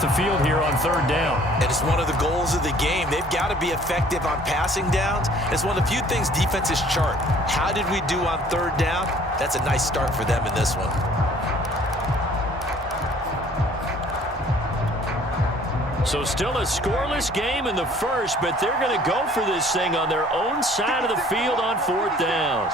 off the field here on third down. And it's one of the goals of the game. They've got to be effective on passing downs. It's one of the few things defenses chart. How did we do on third down? That's a nice start for them in this one. So still a scoreless game in the first, but they're going to go for this thing on their own side of the field on fourth down.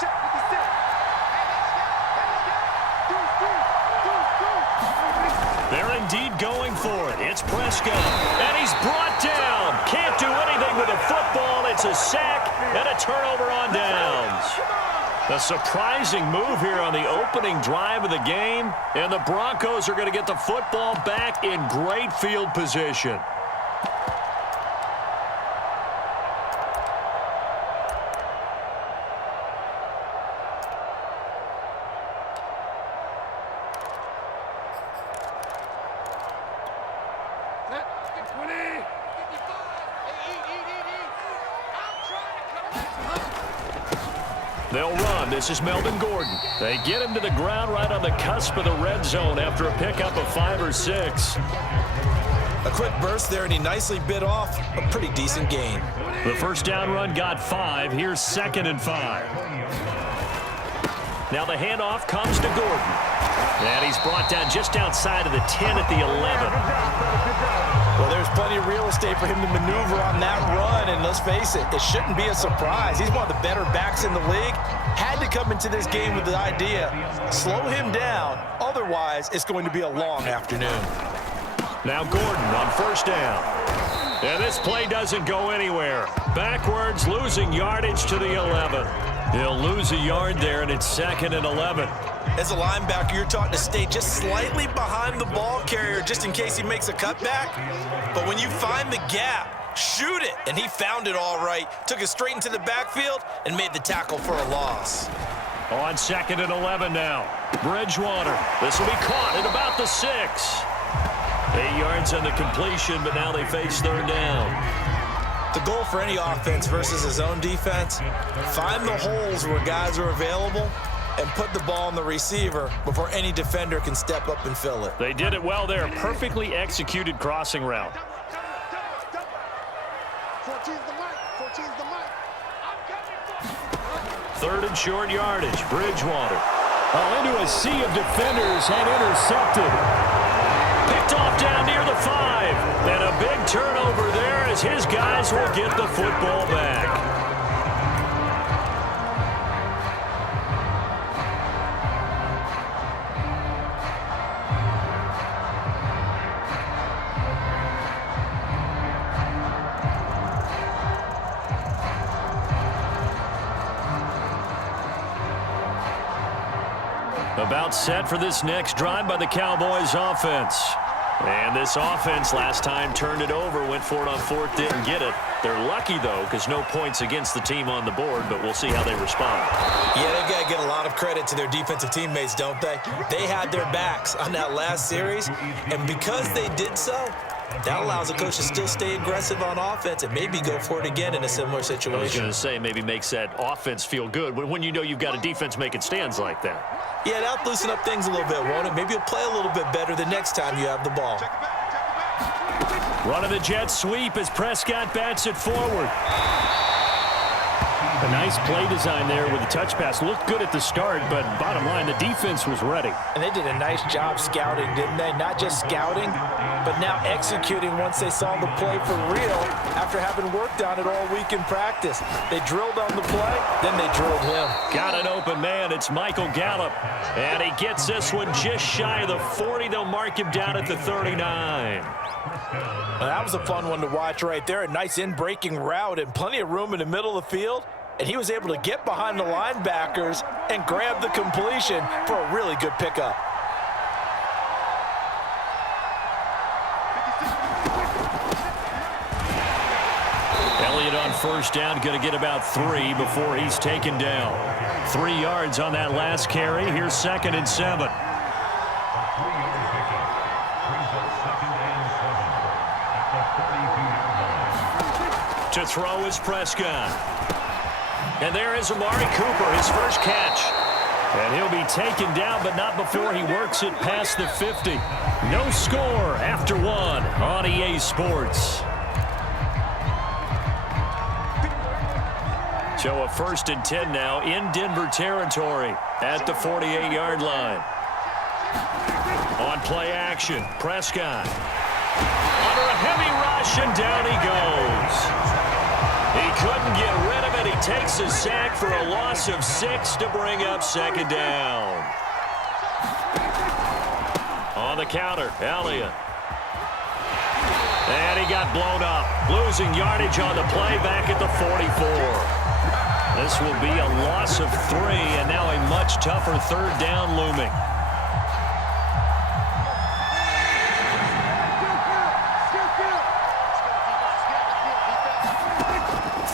They're indeed going for it. It's Prescott, and he's brought down. Can't do anything with a football. It's a sack and a turnover on downs. A surprising move here on the opening drive of the game, and the Broncos are going to get the football back in great field position. They'll run. This is Melvin Gordon. They get him to the ground right on the cusp of the red zone after a pickup of 5 or 6. A quick burst there, and he nicely bit off a pretty decent gain. The first down run got 5. Here's 2nd and 5. Now the handoff comes to Gordon. And he's brought down just outside of the 10 at the 11. Well, there's plenty of real estate for him to maneuver on that run, and let's face it, it shouldn't be a surprise. He's one of the better backs in the league. Had to come into this game with the idea, slow him down, otherwise it's going to be a long afternoon. Now Gordon on first down. And this play doesn't go anywhere. Backwards, losing yardage to the 11. He'll lose a yard there, and it's 2nd and 11. As a linebacker, you're taught to stay just slightly behind the ball carrier just in case he makes a cutback. But when you find the gap, shoot it. And he found it all right. Took it straight into the backfield and made the tackle for a loss. On 2nd and 11 now. Bridgewater. This will be caught at about the 6. 8 yards on the completion, but now they face third down. The goal for any offense versus his own defense, find the holes where guys are available and put the ball on the receiver before any defender can step up and fill it. They did it well there. Perfectly executed crossing route. 3rd and short yardage. Bridgewater. Into a sea of defenders and intercepted. Picked off down near the 5. And a big turnover there as his guys will get the football back. About set for this next drive by the Cowboys offense. And this offense last time turned it over, went for it on 4th, didn't get it. They're lucky, though, because no points against the team on the board, but we'll see how they respond. Yeah, they've got to get a lot of credit to their defensive teammates, don't they? They had their backs on that last series, and because they did so, that allows a coach to still stay aggressive on offense and maybe go for it again in a similar situation. I was going to say, maybe makes that offense feel good when you know you've got a defense making stands like that. Yeah, that'll loosen up things a little bit, won't it? Maybe you'll play a little bit better the next time you have the ball. Run of the jet sweep as Prescott bats it forward. A nice play design there with the touch pass. Looked good at the start, but bottom line, the defense was ready. And they did a nice job scouting, didn't they? Not just scouting, but now executing once they saw the play for real after having worked on it all week in practice. They drilled on the play, then they drilled him. Got an open man. It's Michael Gallup. And he gets this one just shy of the 40. They'll mark him down at the 39. Well, that was a fun one to watch right there. A nice in-breaking route and plenty of room in the middle of the field. And he was able to get behind the linebackers and grab the completion for a really good pickup. Elliott on first down, going to get about 3 before he's taken down. 3 yards on that last carry. Here's 2nd and 7. To throw is Prescott. And there is Amari Cooper, his first catch. And he'll be taken down, but not before he works it past the 50. No score after one on EA Sports. So a 1st and 10 now in Denver territory at the 48-yard line. On play action, Prescott. Under a heavy rush, and down he goes. He couldn't get rid of it. He takes a sack for a loss of 6 to bring up 2nd down. On the counter, Elliott. And he got blown up. Losing yardage on the play back at the 44. This will be a loss of 3, and now a much tougher 3rd down looming.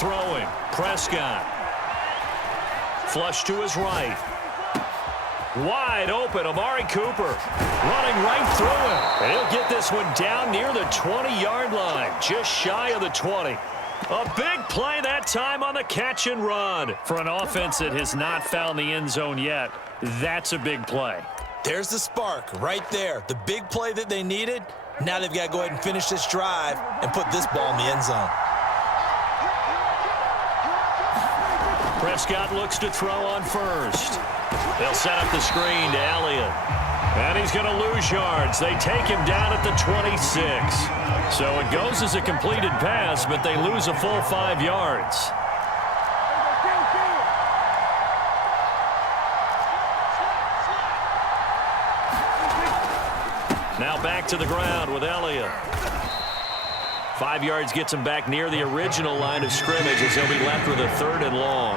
Throwing, Prescott. Flush to his right. Wide open, Amari Cooper running right through him. And he'll get this one down near the 20-yard line, just shy of the 20. A big play that time on the catch and run. For an offense that has not found the end zone yet, that's a big play. There's the spark right there. The big play that they needed. Now they've got to go ahead and finish this drive and put this ball in the end zone. Prescott looks to throw on first. They'll set up the screen to Elliott. And he's going to lose yards. They take him down at the 26. So it goes as a completed pass, but they lose a full 5 yards. Now back to the ground with Elliott. 5 yards gets him back near the original line of scrimmage as he'll be left with a 3rd and long.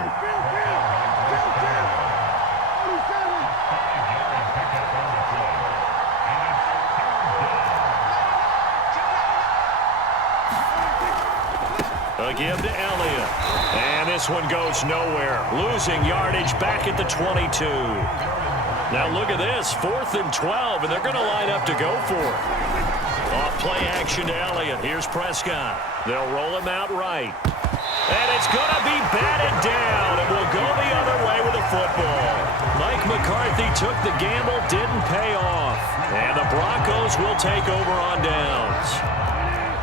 A give to Elliott. And this one goes nowhere. Losing yardage back at the 22. Now look at this. 4th and 12, and they're going to line up to go for it. Off play action to Elliott. Here's Prescott. They'll roll him out right. And it's going to be batted down, and we'll go the other way with the football. Mike McCarthy took the gamble, didn't pay off. And the Broncos will take over on downs.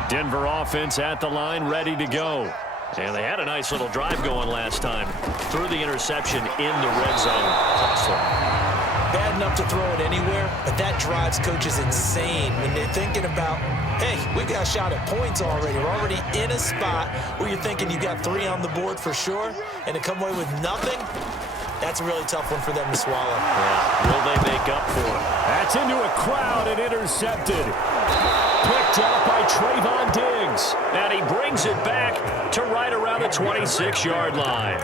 Denver offense at the line, ready to go. And they had a nice little drive going last time. Threw the interception in the red zone. Costly. Bad enough to throw it anywhere, but that drives coaches insane when they're thinking about, hey, we got a shot at points already. We're already in a spot where you're thinking you got 3 on the board for sure, and to come away with nothing, that's a really tough one for them to swallow. Yeah. Will they make up for it? That's into a crowd and intercepted. Picked up by Trayvon Diggs. And he brings it back to right around the 26-yard line.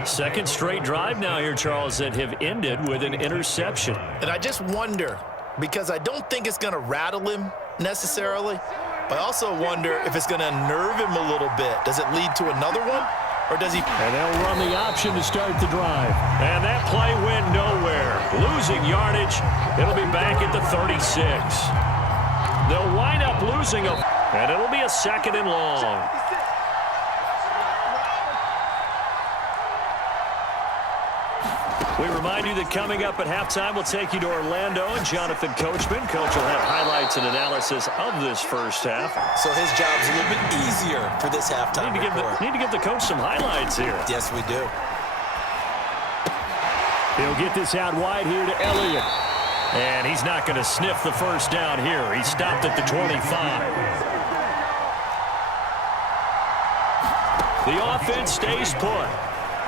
2nd straight drive now here, Charles, that have ended with an interception. And I just wonder, because I don't think it's going to rattle him necessarily, but I also wonder if it's going to unnerve him a little bit. Does it lead to another one? Or does he? And they'll run the option to start the drive. And that play went nowhere. Losing yardage. It'll be back at the 36. They'll wind up losing and it'll be a 2nd and long. We remind you that coming up at halftime, we'll take you to Orlando and Jonathan Coachman. Coach will have highlights and analysis of this first half. So his job's a little bit easier for this halftime report. Need to give the coach some highlights here. Yes, we do. He'll get this out wide here to Elliott. And he's not going to sniff the first down here. He stopped at the 25. The offense stays put.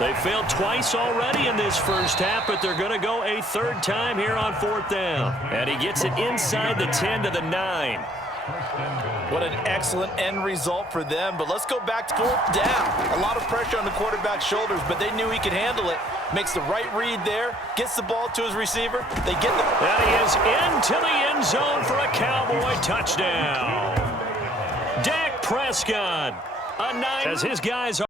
They failed twice already in this first half, but they're going to go a 3rd time here on 4th down. And he gets it inside the 10 to the 9. What an excellent end result for them. But let's go back to 4th down. A lot of pressure on the quarterback's shoulders, but they knew he could handle it. Makes the right read there, gets the ball to his receiver. They get the... And he is into the end zone for a Cowboy touchdown. Dak Prescott, a 9 as his guys are...